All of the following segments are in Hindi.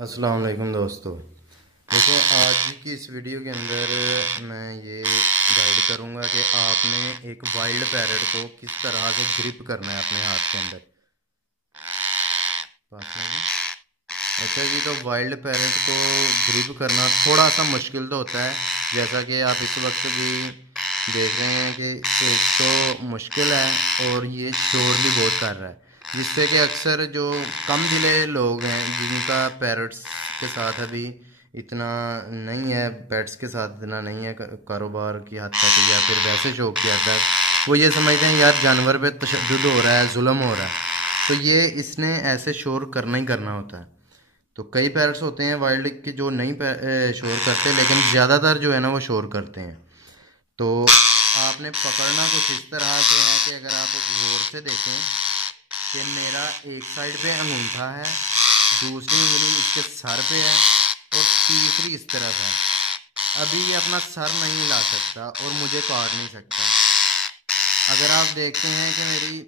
अस्सलाम वालेकुम दोस्तों। देखो, आज की इस वीडियो के अंदर मैं ये गाइड करूँगा कि आपने एक वाइल्ड पैरट को किस तरह से ग्रिप करना है अपने हाथ के अंदर। पास में है। अच्छा जी, तो वाइल्ड पैरट को ग्रिप करना थोड़ा सा मुश्किल तो होता है, जैसा कि आप इस वक्त भी देख रहे हैं कि एक तो मुश्किल है और ये शोर भी बहुत कर रहा है, जिससे कि अक्सर जो कम दिले लोग हैं जिनका पैरट्स के साथ अभी इतना नहीं है, पेट्स के साथ इतना नहीं है कारोबार की हद तक, या फिर वैसे शौक की हद तक, वो ये समझते हैं यार जानवर पे तशद्दुद हो रहा है, जुल्म हो रहा है, तो ये इसने ऐसे शोर करना ही करना होता है। तो कई पैरट्स होते हैं वाइल्ड के जो नहीं शोर करते, लेकिन ज़्यादातर जो है ना वो शोर करते हैं। तो आपने पकड़ना कुछ इस तरह से है कि अगर आप गौर से देखें कि मेरा एक साइड पे अंगूठा है, दूसरी उंगली इसके सर पे है और तीसरी इस तरफ है। अभी ये अपना सर नहीं हिला सकता और मुझे काट नहीं सकता। अगर आप देखते हैं कि मेरी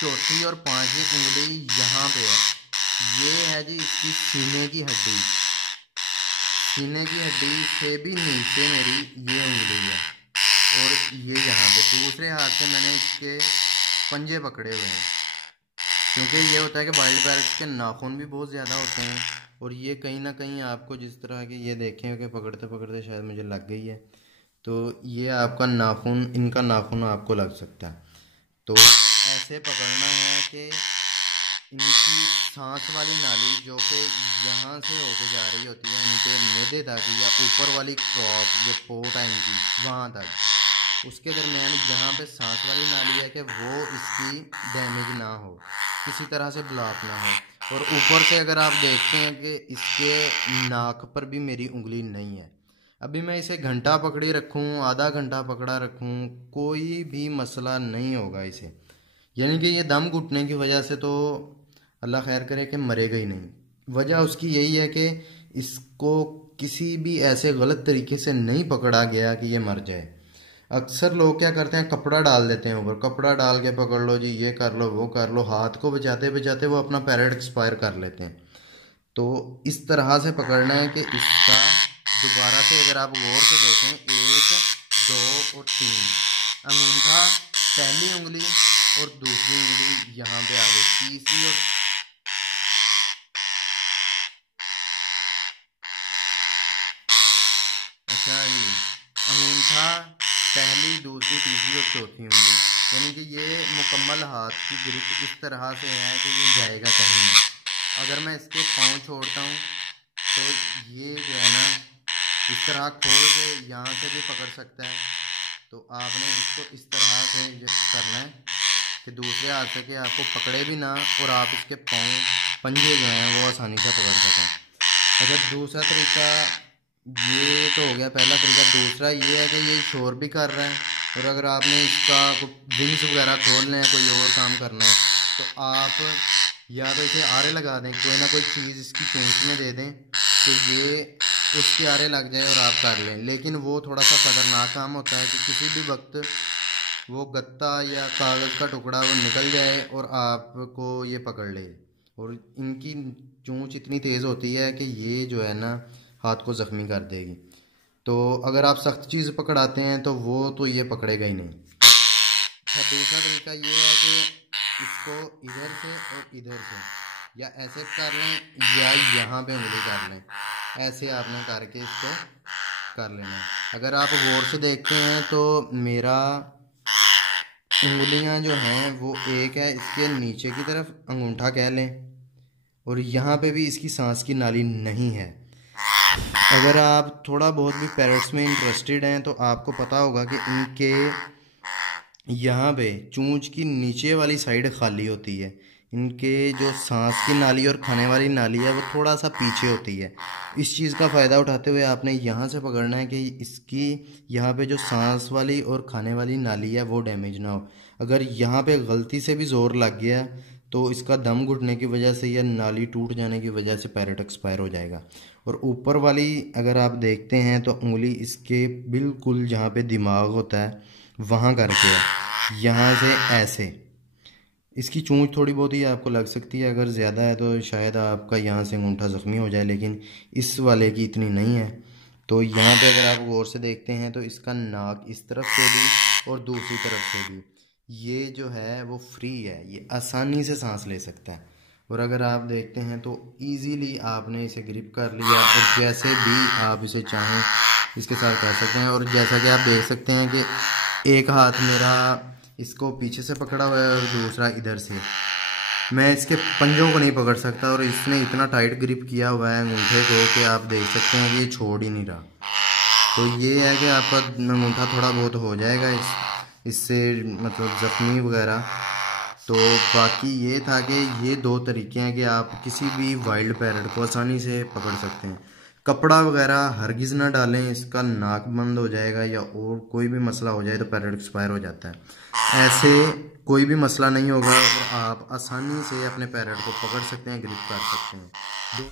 चौथी और पांचवी उंगली यहाँ पे है, ये है जी इसकी सीने की हड्डी। सीने की हड्डी से भी नीचे मेरी ये उंगली है और ये यहाँ पे दूसरे हाथ से मैंने इसके पंजे पकड़े हुए हैं, क्योंकि ये होता है कि वाइल्ड पैरट्स के नाखून भी बहुत ज़्यादा होते हैं और ये कहीं ना कहीं आपको जिस तरह के ये देखें कि पकड़ते पकड़ते शायद मुझे लग गई है, तो ये आपका नाखून, इनका नाखून आपको लग सकता है। तो ऐसे पकड़ना है कि इनकी सांस वाली नाली जो कि यहाँ से होके जा रही होती है इनके मैदे तक, या ऊपर वाली क्रॉप जो पोट है इनकी वहाँ तक, उसके दरमियान जहाँ पे सांस वाली नाली है कि वो इसकी डैमेज ना हो, किसी तरह से ब्लॉक ना हो। और ऊपर से अगर आप देखते हैं कि इसके नाक पर भी मेरी उंगली नहीं है। अभी मैं इसे घंटा पकड़ी रखूँ, आधा घंटा पकड़ा रखूँ, कोई भी मसला नहीं होगा इसे। यानी कि ये दम घुटने की वजह से तो अल्लाह खैर करे कि मरेगा ही नहीं। वजह उसकी यही है कि इसको किसी भी ऐसे गलत तरीके से नहीं पकड़ा गया कि ये मर जाए। अक्सर लोग क्या करते हैं, कपड़ा डाल देते हैं ऊपर, कपड़ा डाल के पकड़ लो जी, ये कर लो वो कर लो, हाथ को बचाते बचाते वो अपना पैरेट एक्सपायर कर लेते हैं। तो इस तरह से पकड़ना है कि इसका दोबारा से अगर आप गौर से देखें, 1 2 और 3 अंगूठा पहली उंगली और दूसरी उंगली यहाँ पे आ गई, तीसरी और अच्छा जी, अंगूठा पहली दूसरी तीसरी और चौथी उंगली, यानी कि ये मुकम्मल हाथ की ग्रिप इस तरह से है कि ये जाएगा कहीं नहीं। अगर मैं इसके पाँव छोड़ता हूँ तो ये जो है ना इस तरह खोल के यहाँ से भी पकड़ सकता है। तो आपने इसको इस तरह से करना है कि दूसरे हाथ से कि आपको पकड़े भी ना और आप इसके पाँव पंजे जो हैं वो आसानी से पकड़ सकें। अच्छा, दूसरा तरीका ये तो हो गया, पहला तरीका। दूसरा ये है कि ये शोर भी कर रहा है और अगर आपने इसका विंग्स वगैरह खोलने हैं, कोई और काम करना है, तो आप या तो इसे आरे लगा दें, कोई ना कोई चीज़ इसकी चोंच में दे दें तो ये उसके आरे लग जाए और आप कर लें। लेकिन वो थोड़ा सा खतरनाक काम होता है कि किसी भी वक्त वो गत्ता या कागज़ का टुकड़ा वो निकल जाए और आपको ये पकड़ ले। और इनकी चोंच इतनी तेज़ होती है कि ये जो है ना हाथ को ज़ख्मी कर देगी। तो अगर आप सख्त चीज़ पकड़ाते हैं तो वो तो ये पकड़ेगा ही नहीं। अच्छा, दूसरा तरीका ये है कि इसको इधर से और इधर से या ऐसे कर लें या यहाँ पे उंगली कर लें, ऐसे आपने करके इसको कर लेना है। अगर आप गौर से देखते हैं तो मेरा उंगलियां जो हैं वो एक है इसके नीचे की तरफ, अंगूठा कह लें, और यहाँ पे भी इसकी सांस की नाली नहीं है। अगर आप थोड़ा बहुत भी पैरट्स में इंटरेस्टेड हैं तो आपको पता होगा कि इनके यहाँ पे चूंच की नीचे वाली साइड खाली होती है, इनके जो सांस की नाली और खाने वाली नाली है वो थोड़ा सा पीछे होती है। इस चीज़ का फ़ायदा उठाते हुए आपने यहाँ से पकड़ना है कि इसकी यहाँ पे जो सांस वाली और खाने वाली नाली है वो डैमेज ना हो। अगर यहाँ पे गलती से भी ज़ोर लग गया तो इसका दम घुटने की वजह से या नाली टूट जाने की वजह से पैरेट एक्सपायर हो जाएगा। और ऊपर वाली अगर आप देखते हैं तो उंगली इसके बिल्कुल जहाँ पे दिमाग होता है वहाँ करके है, यहाँ से ऐसे इसकी चोंच थोड़ी बहुत ही आपको लग सकती है, अगर ज़्यादा है तो शायद आपका यहाँ से अंगूठा ज़ख्मी हो जाए, लेकिन इस वाले की इतनी नहीं है। तो यहाँ पे अगर आप गौर से देखते हैं तो इसका नाक इस तरफ से भी और दूसरी तरफ से भी ये जो है वो फ्री है, ये आसानी से सांस ले सकता है। और अगर आप देखते हैं तो इजीली आपने इसे ग्रिप कर लिया और जैसे भी आप इसे चाहें इसके साथ कर सकते हैं। और जैसा कि आप देख सकते हैं कि एक हाथ मेरा इसको पीछे से पकड़ा हुआ है और दूसरा इधर से, मैं इसके पंजों को नहीं पकड़ सकता और इसने इतना टाइट ग्रिप किया हुआ है अंगूठे को कि आप देख सकते हैं कि ये छोड़ ही नहीं रहा। तो ये है कि आपका अंगूठा थोड़ा बहुत हो जाएगा इससे मतलब ज़ख्मी वगैरह। तो बाकी ये था कि ये दो तरीके हैं कि आप किसी भी वाइल्ड पैरट को आसानी से पकड़ सकते हैं। कपड़ा वगैरह हरगिज़ ना डालें, इसका नाक बंद हो जाएगा या और कोई भी मसला हो जाए तो पैरट एक्सपायर हो जाता है। ऐसे कोई भी मसला नहीं होगा और आप आसानी से अपने पैरट को पकड़ सकते हैं, ग्रिप कर सकते हैं।